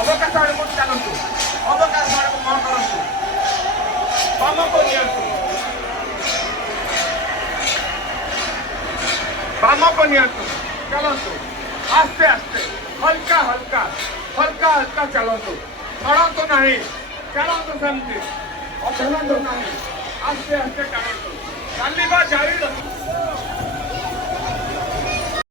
ଅବକାଶ ଆଡ଼କୁ ଚାଲନ୍ତୁ, ଅବକାଶ ଆଡ଼କୁ କଣ କରନ୍ତୁ, ବାମକୁ ନିଅନ୍ତୁ, ବାମକୁ ନିଅନ୍ତୁ, ଚାଲନ୍ତୁ ଆସ୍ତେ ଆସ୍ତେ, ହଲକା ହଲକା ହଲକା ହଲକା ଚାଲନ୍ତୁ, ଛଡ଼ନ୍ତୁ ନାହିଁ, ଚାଲନ୍ତୁ ସେମିତି, ଅଛଡ଼ନ୍ତୁ ନାହିଁ, ଆସ୍ତେ ଆସ୍ତେ ଚାଲନ୍ତୁ, ଚାଲିବା ଜାରି ରଖନ୍ତୁ।